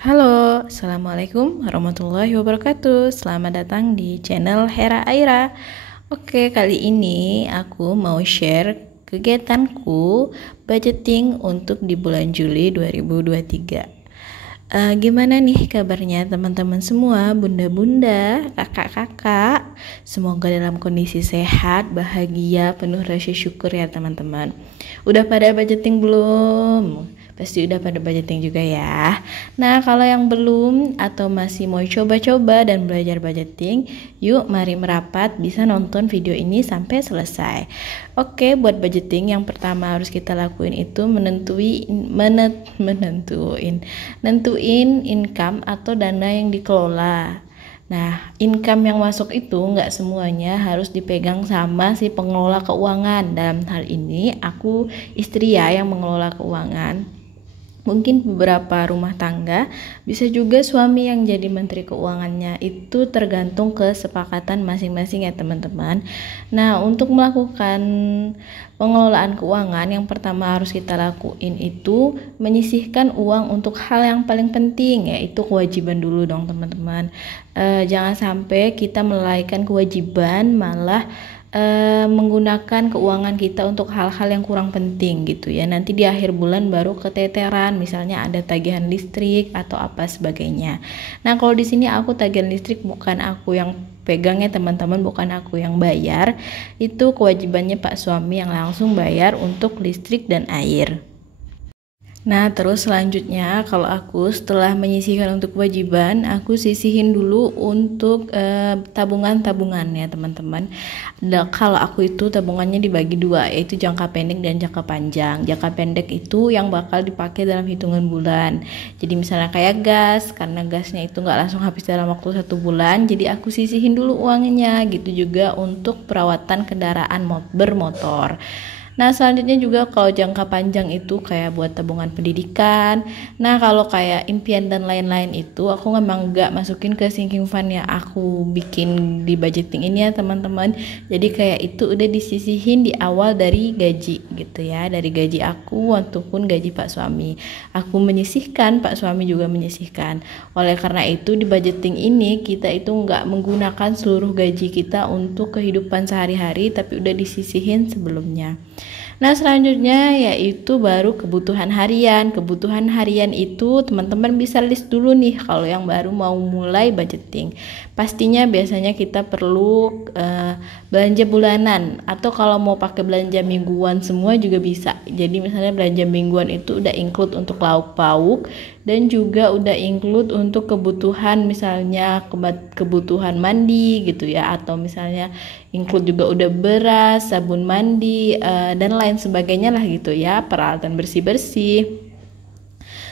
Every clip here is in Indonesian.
Halo, Assalamualaikum warahmatullahi wabarakatuh. Selamat datang di channel Hera Aira. Oke, kali ini aku mau share kegiatanku budgeting untuk di bulan Juli 2023. Gimana nih kabarnya teman-teman semua, bunda-bunda, kakak-kakak? Semoga dalam kondisi sehat, bahagia, penuh rasa syukur ya teman-teman. Udah pada budgeting belum? Pasti udah pada budgeting juga ya. Nah, kalau yang belum atau masih mau coba-coba dan belajar budgeting, yuk mari merapat, bisa nonton video ini sampai selesai. Oke, buat budgeting yang pertama harus kita lakuin itu nentuin income atau dana yang dikelola. Nah, income yang masuk itu nggak semuanya harus dipegang sama si pengelola keuangan. Dalam hal ini aku istri ya yang mengelola keuangan. Mungkin beberapa rumah tangga, bisa juga suami yang jadi menteri keuangannya. Itu tergantung kesepakatan masing-masing ya teman-teman. Nah, untuk melakukan pengelolaan keuangan, yang pertama harus kita lakuin itu menyisihkan uang untuk hal yang paling penting, yaitu kewajiban dulu dong teman-teman. Jangan sampai kita melalaikan kewajiban, malah menggunakan keuangan kita untuk hal-hal yang kurang penting gitu ya. Nanti di akhir bulan baru keteteran, misalnya ada tagihan listrik atau apa sebagainya. Nah, kalau di sini aku tagihan listrik bukan aku yang pegang ya teman-teman, bukan aku yang bayar. Itu kewajibannya Pak suami yang langsung bayar untuk listrik dan air. Nah, terus selanjutnya kalau aku setelah menyisihkan untuk kewajiban, aku sisihin dulu untuk tabungan-tabungannya teman-teman. Kalau aku itu tabungannya dibagi dua, yaitu jangka pendek dan jangka panjang. Jangka pendek itu yang bakal dipakai dalam hitungan bulan. Jadi misalnya kayak gas, karena gasnya itu nggak langsung habis dalam waktu 1 bulan, jadi aku sisihin dulu uangnya. Gitu juga untuk perawatan kendaraan bermotor. Nah, selanjutnya juga kalau jangka panjang itu kayak buat tabungan pendidikan. Nah, kalau kayak impian dan lain-lain itu aku memang gak masukin ke sinking fund yang aku bikin di budgeting ini ya teman-teman. Jadi kayak itu udah disisihin di awal dari gaji gitu ya, dari gaji aku ataupun gaji Pak suami. Aku menyisihkan, Pak suami juga menyisihkan. Oleh karena itu di budgeting ini kita itu gak menggunakan seluruh gaji kita untuk kehidupan sehari-hari, tapi udah disisihin sebelumnya. Nah, selanjutnya yaitu baru kebutuhan harian. Kebutuhan harian itu teman-teman bisa list dulu nih kalau yang baru mau mulai budgeting. Pastinya biasanya kita perlu belanja bulanan, atau kalau mau pakai belanja mingguan semua juga bisa. Jadi misalnya belanja mingguan itu udah include untuk lauk pauk dan juga udah include untuk kebutuhan, misalnya kebutuhan mandi gitu ya, atau misalnya include juga udah beras, sabun mandi, dan lain sebagainya lah gitu ya, peralatan bersih-bersih.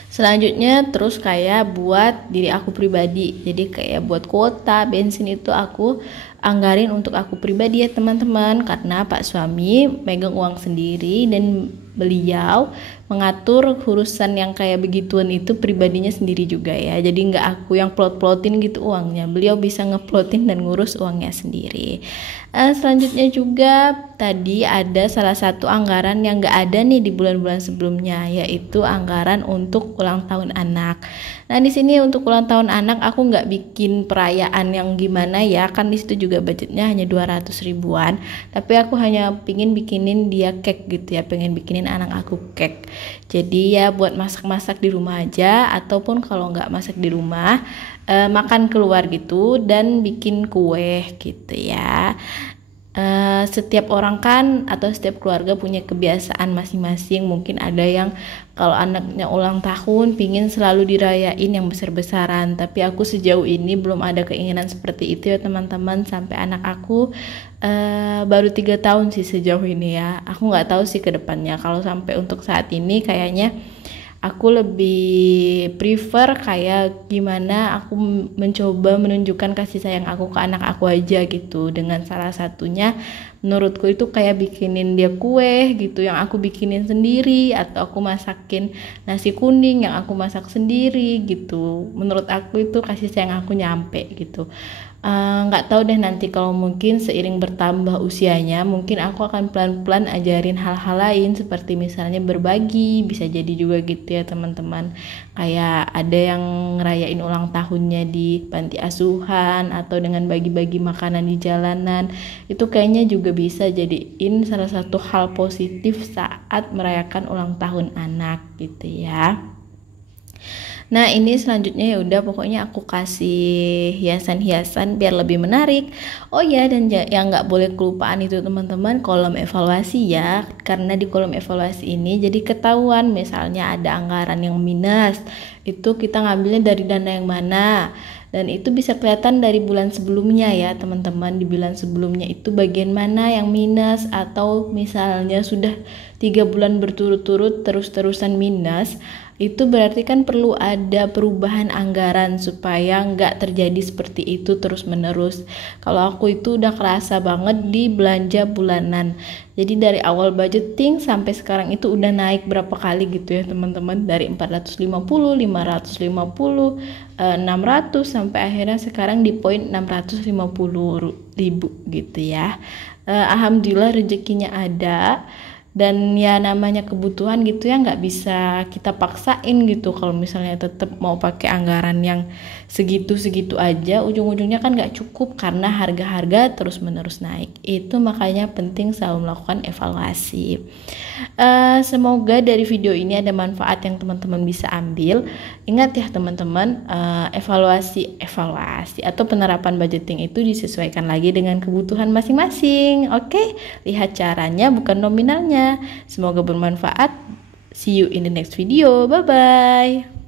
Selanjutnya terus kayak buat diri aku pribadi, jadi kayak buat kuota bensin itu aku anggarin untuk aku pribadi ya teman-teman, karena Pak suami megang uang sendiri dan beliau mengatur urusan yang kayak begituan itu pribadinya sendiri juga ya. Jadi nggak aku yang plot-plotin gitu uangnya, beliau bisa ngeplotin dan ngurus uangnya sendiri. Selanjutnya juga tadi ada salah satu anggaran yang nggak ada nih di bulan-bulan sebelumnya, yaitu anggaran untuk ulang tahun anak. Nah, di sini untuk ulang tahun anak aku nggak bikin perayaan yang gimana ya, kan di situ juga budgetnya hanya 200 ribuan, tapi aku hanya pingin bikinin dia cake gitu ya, pengen bikinin anak aku cake. Jadi ya buat masak-masak di rumah aja, ataupun kalau nggak masak di rumah makan keluar gitu dan bikin kue gitu ya. Setiap orang kan atau setiap keluarga punya kebiasaan masing-masing. Mungkin ada yang kalau anaknya ulang tahun pingin selalu dirayain yang besar-besaran, tapi aku sejauh ini belum ada keinginan seperti itu ya teman-teman. Sampai anak aku baru 3 tahun sih sejauh ini ya. Aku nggak tahu sih ke depannya. Kalau sampai untuk saat ini kayaknya aku lebih prefer kayak gimana aku mencoba menunjukkan kasih sayang aku ke anak aku aja gitu. Dengan salah satunya menurutku itu kayak bikinin dia kue gitu yang aku bikinin sendiri, atau aku masakin nasi kuning yang aku masak sendiri gitu. Menurut aku itu kasih sayang aku nyampe gitu. Nggak tahu deh nanti kalau mungkin seiring bertambah usianya mungkin aku akan pelan-pelan ajarin hal-hal lain seperti misalnya berbagi, bisa jadi juga gitu ya teman-teman. Kayak ada yang ngerayain ulang tahunnya di panti asuhan atau dengan bagi-bagi makanan di jalanan, itu kayaknya juga bisa jadiin salah satu hal positif saat merayakan ulang tahun anak gitu ya. Nah ini selanjutnya ya udah pokoknya aku kasih hiasan-hiasan biar lebih menarik. Oh ya, dan yang nggak boleh kelupaan itu teman-teman, kolom evaluasi ya. Karena di kolom evaluasi ini jadi ketahuan misalnya ada anggaran yang minus, itu kita ngambilnya dari dana yang mana. Dan itu bisa kelihatan dari bulan sebelumnya ya teman-teman. Di bulan sebelumnya itu bagian mana yang minus, atau misalnya sudah 3 bulan berturut-turut terus-terusan minus, itu berarti kan perlu ada perubahan anggaran supaya nggak terjadi seperti itu terus menerus. Kalau aku itu udah kerasa banget di belanja bulanan. Jadi dari awal budgeting sampai sekarang itu udah naik berapa kali gitu ya teman-teman, dari 450, 550, 600 sampai akhirnya sekarang di poin 650.000 gitu ya. Alhamdulillah rezekinya ada. Dan ya namanya kebutuhan gitu ya, nggak bisa kita paksain gitu. Kalau misalnya tetap mau pakai anggaran yang segitu-segitu aja, ujung-ujungnya kan nggak cukup karena harga-harga terus-menerus naik. Itu makanya penting selalu melakukan evaluasi. Semoga dari video ini ada manfaat yang teman-teman bisa ambil. Ingat ya teman-teman, evaluasi atau penerapan budgeting itu disesuaikan lagi dengan kebutuhan masing-masing. Oke, lihat caranya bukan nominalnya. Semoga bermanfaat. See you in the next video. Bye bye.